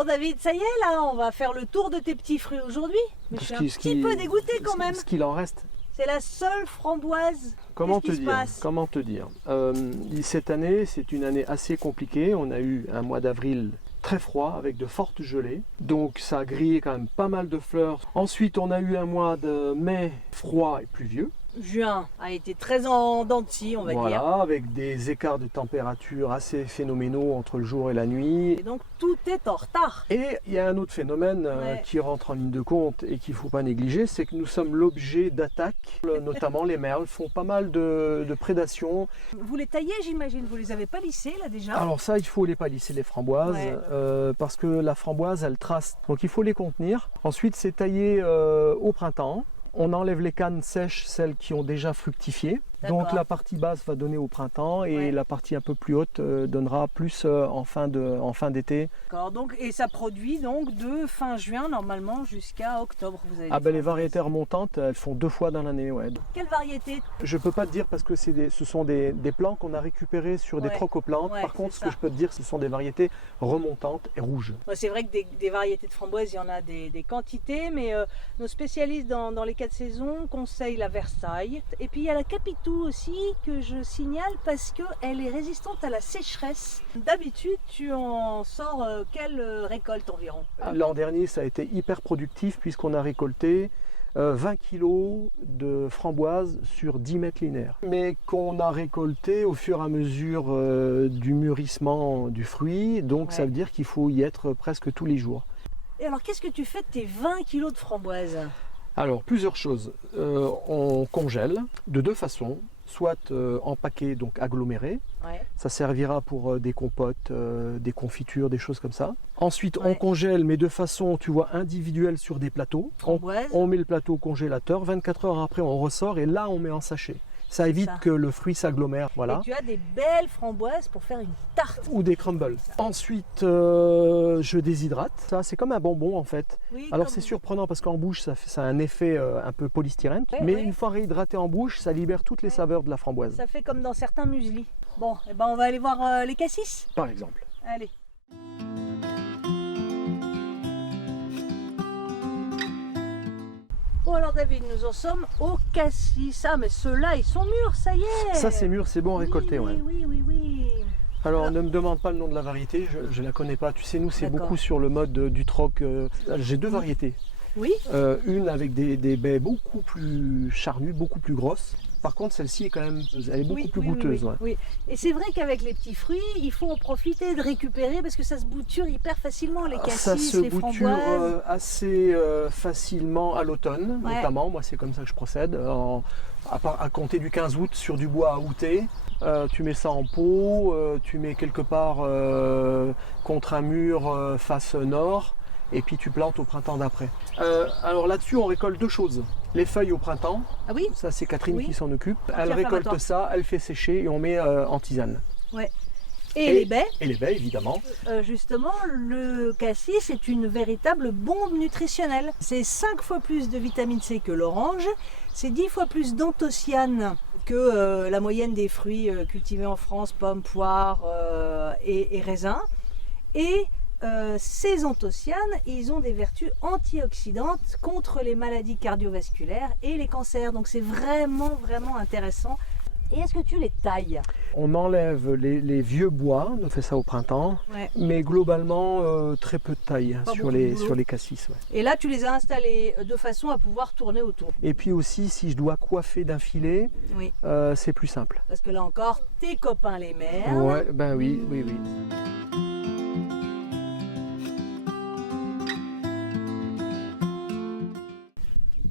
Bon David, ça y est là, on va faire le tour de tes petits fruits aujourd'hui. Mais je suis un petit peu dégoûtée quand même. Ce qu'il en reste. C'est la seule framboise. Comment Qu'est-ce te qui se dire? passe? Comment te dire? Cette année, c'est une année assez compliquée. On a eu un mois d'avril très froid avec de fortes gelées. Donc ça a grillé quand même pas mal de fleurs. Ensuite, on a eu un mois de mai froid et pluvieux. Juin a été très en dents de scie, on va dire. Voilà, avec des écarts de température assez phénoménaux entre le jour et la nuit. Et donc tout est en retard. Et il y a un autre phénomène Ouais. qui rentre en ligne de compte et qu'il ne faut pas négliger, c'est que nous sommes l'objet d'attaques, notamment les merles font pas mal de prédation. Vous les taillez, j'imagine, vous les avez pas lissés là déjà? Alors ça, il faut les palisser les framboises, Ouais. parce que la framboise, elle trace. Donc il faut les contenir. Ensuite, c'est taillé au printemps. On enlève les cannes sèches, celles qui ont déjà fructifié. D'accord. Donc la partie basse va donner au printemps et Ouais. la partie un peu plus haute donnera plus en fin d'été. D'accord, donc, et ça produit donc de fin juin normalement jusqu'à octobre. Vous avez Ah dit. ben les variétés remontantes, elles font 2 fois dans l'année. Ouais. Quelle variété? Je peux pas te dire parce que ce sont des plants qu'on a récupérés sur des Ouais. troc-aux-plantes. Ouais, Par contre, c'est ce que ça. je peux te dire, ce sont des variétés remontantes et rouges. Ouais, c'est vrai que des variétés de framboises, il y en a des quantités, mais nos spécialistes dans les 4 saisons conseillent la Versailles. Et puis il y a la Capitou aussi que je signale parce qu'elle est résistante à la sécheresse. D'habitude, tu en sors quelle récolte environ? L'an dernier, ça a été hyper productif puisqu'on a récolté 20 kg de framboises sur 10 mètres linéaires. Mais qu'on a récolté au fur et à mesure du mûrissement du fruit, donc Ouais. ça veut dire qu'il faut y être presque tous les jours. Et alors, qu'est-ce que tu fais de tes 20 kilos de framboises? Alors, plusieurs choses. On congèle de 2 façons. Soit empaqué, donc aggloméré. Ouais. Ça servira pour des compotes, des confitures, des choses comme ça. Ensuite, Ouais. on congèle, mais de façon, tu vois, individuelle sur des plateaux. Framboises. On met le plateau au congélateur. 24 heures après, on ressort et là, on met en sachet. Ça évite ça. que le fruit s'agglomère. Voilà. Et tu as des belles framboises pour faire une tarte. Ou des crumbles. Ensuite, je déshydrate. Ça, c'est comme un bonbon en fait. Oui, Alors comme- c'est surprenant parce qu'en bouche, ça a un effet un peu polystyrène. Ouais, mais ouais. une fois réhydraté en bouche, ça libère toutes les saveurs de la framboise. Ça fait comme dans certains mueslis. Bon, eh ben on va aller voir les cassis. Par exemple. Allez. Bon alors David, nous en sommes au cassis. Ah mais ceux-là, ils sont mûrs, ça y est. Ça, c'est mûr, c'est bon à récolter. Oui, Ouais. oui. Alors, ne me demande pas le nom de la variété, je ne la connais pas. Tu sais, nous, c'est D'accord. beaucoup sur le mode du troc. J'ai 2 variétés. Oui. Une avec des baies beaucoup plus charnues, beaucoup plus grosses. Par contre, celle-ci est quand même, elle est beaucoup plus goûteuse. Ouais. Oui. Et c'est vrai qu'avec les petits fruits, il faut en profiter de récupérer parce que ça se bouture hyper facilement, les cassis, Ça se les bouture framboises. assez facilement à l'automne, Ouais. notamment. Moi, c'est comme ça que je procède. À compter du 15 août sur du bois à outer. Tu mets ça en pot, tu mets quelque part contre un mur face nord, et puis tu plantes au printemps d'après. Alors là-dessus, on récolte 2 choses. Les feuilles au printemps, Ah oui. ça c'est Catherine Oui. qui s'en occupe. Tiens, Elle récolte ferme-toi. ça, elle fait sécher et on met en tisane. Et les baies. Et les baies, évidemment. Justement, le cassis est une véritable bombe nutritionnelle. C'est 5 fois plus de vitamine C que l'orange, c'est 10 fois plus d'anthocyanes que la moyenne des fruits cultivés en France, pommes, poires et raisins. Et ces anthocyanes, ils ont des vertus antioxydantes contre les maladies cardiovasculaires et les cancers. Donc c'est vraiment intéressant. Et est-ce que tu les tailles? On enlève les vieux bois, on fait ça au printemps, Ouais. mais globalement très peu de taille Pas sur beaucoup de les, boulot. sur les cassis. Ouais. Et là, tu les as installés de façon à pouvoir tourner autour. Et puis aussi, si je dois coiffer d'un filet, Oui. c'est plus simple. Parce que là encore, tes copains les merles. Ouais, ben oui.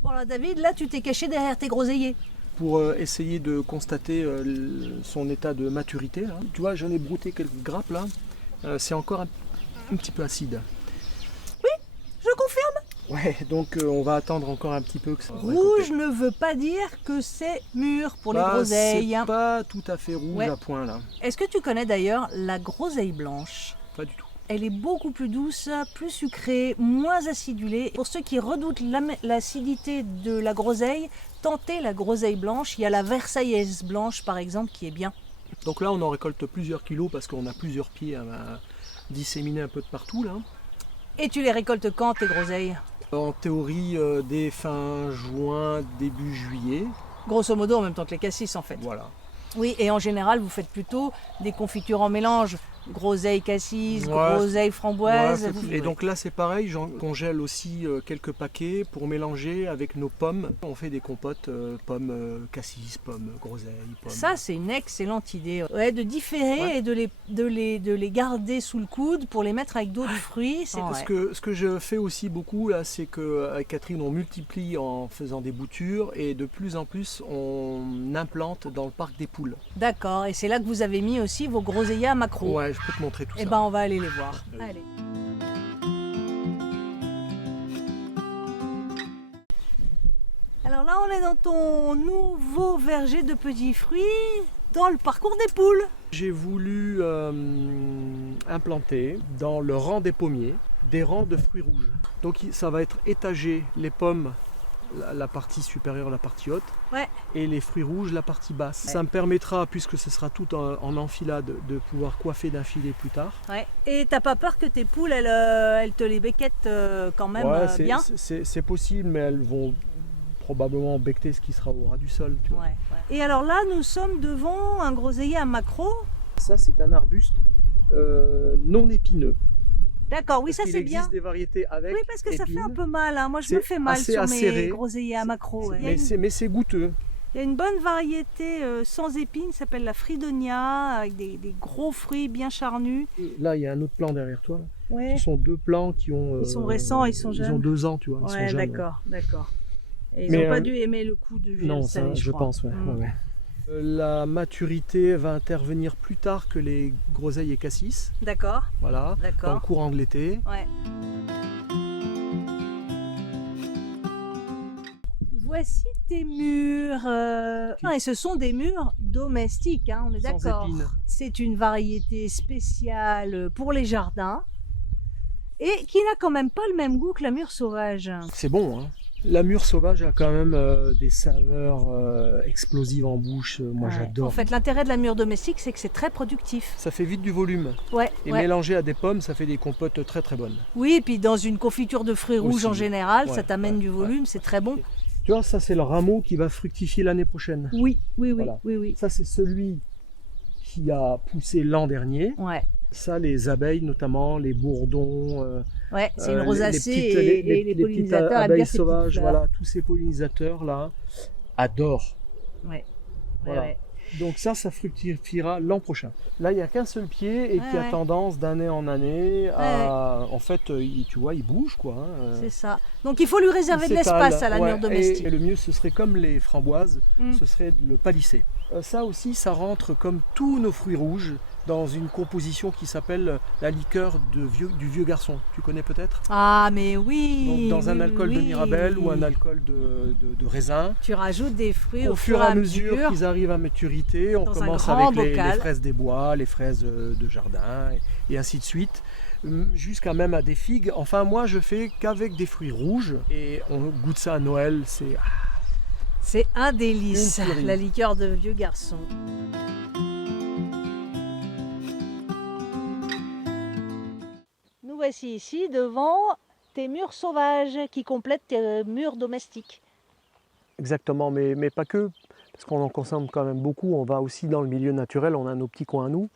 Bon là, David, là tu t'es caché derrière tes groseilliers. Pour essayer de constater son état de maturité, là. Tu vois, j'en ai brouté quelques grappes là. C'est encore un petit peu acide. Je confirme. Ouais, donc on va attendre encore un petit peu que ça. Rouge ne veut pas dire que c'est mûr pour les Bah, groseilles. c'est pas tout à fait rouge Ouais. à point là. Est-ce que tu connais d'ailleurs la groseille blanche? Pas du tout. Elle est beaucoup plus douce, plus sucrée, moins acidulée. Pour ceux qui redoutent l'acidité de la groseille, tentez la groseille blanche. Il y a la versaillaise blanche par exemple qui est bien. Donc là on en récolte plusieurs kilos parce qu'on a plusieurs pieds à disséminer un peu de partout là. Et tu les récoltes quand tes groseilles? En théorie, dès fin juin, début juillet. Grosso modo en même temps que les cassis en fait. Voilà. Oui, et en général, vous faites plutôt des confitures en mélange. Groseilles cassis, Ouais, groseilles framboises. Ouais, et donc là c'est pareil, j'en congèle aussi quelques paquets pour mélanger avec nos pommes. On fait des compotes pommes cassis, pommes groseilles, pommes. Ça, c'est une excellente idée. Ouais, de différer et de les garder sous le coude pour les mettre avec d'autres fruits. C'est Ce que je fais aussi beaucoup là, c'est qu'avec Catherine, on multiplie en faisant des boutures et de plus en plus on implante dans le parc des poules. D'accord, et c'est là que vous avez mis aussi vos groseilliers à macro. Ouais, je peux te montrer tout ça. Eh ben, on va aller les voir. Oui. Allez. Alors là, on est dans ton nouveau verger de petits fruits, dans le parcours des poules. J'ai voulu implanter dans le rang des pommiers des rangs de fruits rouges. Donc ça va être étagé, les pommes, la partie supérieure, la partie haute, et les fruits rouges, la partie basse. Ça me permettra, puisque ce sera tout en enfilade, de pouvoir coiffer d'un filet plus tard. Ouais. Et t'as pas peur que tes poules, elles te les becquettent quand même bien? C'est possible, mais elles vont probablement becqueter ce qui sera au ras du sol. Tu vois. Ouais. Et alors là, nous sommes devant un groseillier à macro. Ça, c'est un arbuste non épineux. D'accord, oui, ça c'est bien. Il existe des variétés avec. Oui, parce que ça épines. fait un peu mal. Hein. Moi, je me fais mal sur mes groseilliers à macro. Ouais. Mais c'est goûteux. Il y a une bonne variété sans épines, ça s'appelle la Fridonia, avec des gros fruits bien charnus. Et là, il y a un autre plant derrière toi. Là. Ouais. Ce sont deux plants qui ont. Ils sont récents, ils sont jeunes. Ils ont 2 ans, tu vois. Ils sont jeunes, d'accord. Et ils n'ont pas dû aimer le coup de non, ça, je pense, ouais. La maturité va intervenir plus tard que les groseilles et cassis. D'accord. Voilà. Dans le courant de l'été. Ouais. Voici tes mûres. Et ce sont des mûres domestiques, hein, on est d'accord. C'est une variété spéciale pour les jardins et qui n'a quand même pas le même goût que la mûre sauvage. C'est bon, hein. La mûre sauvage a quand même des saveurs explosives en bouche. Moi, j'adore. En fait, l'intérêt de la mûre domestique, c'est que c'est très productif. Ça fait vite du volume. Et mélangé à des pommes, ça fait des compotes très très bonnes. Oui, et puis dans une confiture de fruits rouges en général, ça t'amène du volume, c'est très bon. Tu vois, ça c'est le rameau qui va fructifier l'année prochaine. Oui. Ça c'est celui qui a poussé l'an dernier. Ça, les abeilles notamment, les bourdons. C'est une rosacée et les pollinisateurs petites abeilles sauvages, voilà, tous ces pollinisateurs là adorent. Donc ça fructifiera l'an prochain. Là, il n'y a qu'un seul pied et qui a tendance d'année en année à... En fait, tu vois, il bouge quoi. Hein. C'est ça. Donc il faut lui réserver de l'espace à la mûre domestique. Et le mieux, ce serait comme les framboises, ce serait de le palisser. Ça aussi, ça rentre comme tous nos fruits rouges dans une composition qui s'appelle la liqueur du vieux garçon. Tu connais peut-être? Ah mais oui. Donc, dans un alcool de Mirabelle ou un alcool de raisin. Tu rajoutes des fruits au fur et à mesure qu'ils arrivent à maturité. On commence avec les fraises des bois, les fraises de jardin et ainsi de suite. Jusqu'à même à des figues. Enfin, moi, je fais qu'avec des fruits rouges et on goûte ça à Noël. C'est un délice, la liqueur de vieux garçon. Nous voici ici devant tes mûres sauvages qui complètent tes mûres domestiques. Exactement, mais pas que, parce qu'on en consomme quand même beaucoup. On va aussi dans le milieu naturel, on a nos petits coins à nous.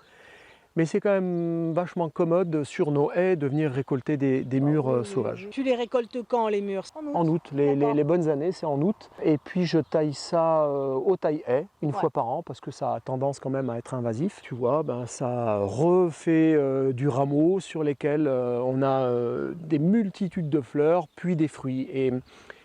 Mais c'est quand même vachement commode sur nos haies de venir récolter des mûres sauvages. Tu les récoltes quand les mûres? En août. Les bonnes années, c'est en août. Et puis je taille ça au taille-haie une fois par an parce que ça a tendance quand même à être invasif. Tu vois, ça refait du rameau sur lesquels on a des multitudes de fleurs, puis des fruits. Et il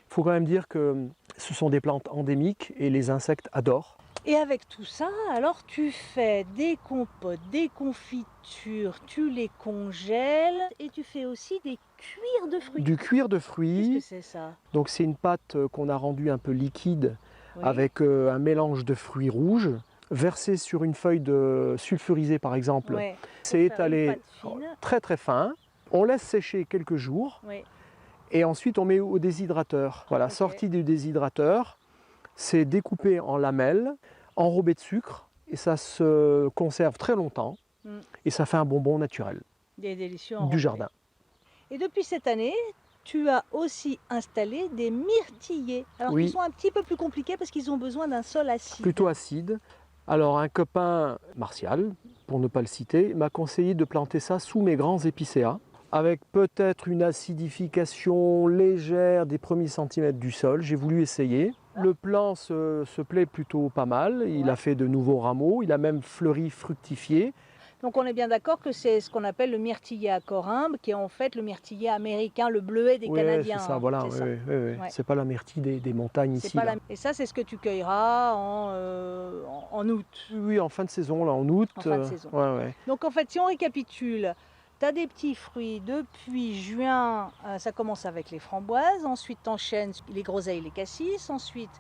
faut quand même dire que ce sont des plantes endémiques et les insectes adorent. Et avec tout ça, alors tu fais des compotes, des confitures, tu les congèles et tu fais aussi des cuirs de fruits. Du cuir de fruits. Qu'est-ce que c'est ça? Donc c'est une pâte qu'on a rendue un peu liquide avec un mélange de fruits rouges, versé sur une feuille de sulfurisée par exemple. C'est étalé très très fin. On laisse sécher quelques jours et ensuite on met au déshydrateur. Voilà, sorti du déshydrateur, c'est découpé en lamelles, enrobé de sucre et ça se conserve très longtemps et ça fait un bonbon naturel délicieux du jardin. Et depuis cette année, tu as aussi installé des myrtillers. Alors Oui. ils sont un petit peu plus compliqués parce qu'ils ont besoin d'un sol acide. Plutôt acide. Alors un copain, Martial, pour ne pas le citer, m'a conseillé de planter ça sous mes grands épicéas, avec peut-être une acidification légère des premiers centimètres du sol. J'ai voulu essayer. Le plant se plaît plutôt pas mal. Il Ouais. a fait de nouveaux rameaux. Il a même fleuri, fructifié. Donc on est bien d'accord que c'est ce qu'on appelle le myrtillet à corymbe, qui est en fait le myrtillet américain, le bleuet des Oui, Canadiens. c'est ça, hein, voilà. c'est Oui, ça. oui, oui, oui. Ouais. C'est pas la myrtille des montagnes C'est ici. pas Là. Et ça, c'est ce que tu cueilleras en août. Oui, oui, en fin de saison, là, en août. En fin de saison. Ouais, ouais. Donc en fait, si on récapitule, tu as des petits fruits depuis juin, ça commence avec les framboises, ensuite tu enchaînes les groseilles, les cassis, ensuite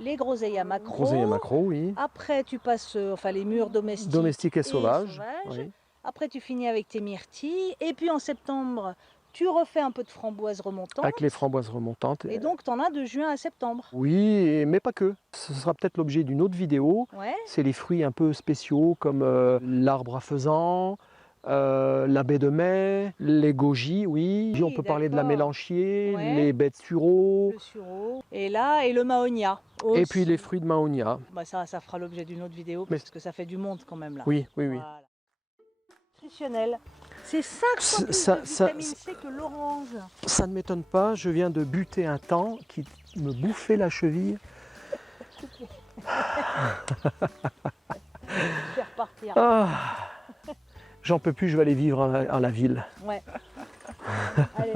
les groseilles à maquereau. Groseille à maquereau, oui. Après, tu passes les mûres domestiques, Domestique et sauvage. sauvages. Oui. Après, tu finis avec tes myrtilles. Et puis en septembre, tu refais un peu de framboises remontantes. Avec les framboises remontantes. Et donc, tu en as de juin à septembre. Oui, mais pas que. Ce sera peut-être l'objet d'une autre vidéo. Ouais. C'est les fruits un peu spéciaux comme l'arbre à faisan, la baie de mai, les goji, oui. Oui, On peut parler de la d'accord. mélanchier, Ouais. les baies de sureau, Le sureau. Et là, et le mahonia. et aussi. puis les fruits de mahonia. Bah ça fera l'objet d'une autre vidéo Mais- parce que ça fait du monde quand même là. Oui, oui, oui. Voilà. Nutritionnel. C'est 5 fois plus Ça- de ça- vitamine C que l'orange. Ça ne m'étonne pas, je viens de buter un temps qui me bouffait la cheville. Je vais repartir. Ah, j'en peux plus, je vais aller vivre à la ville. Ouais. Allez.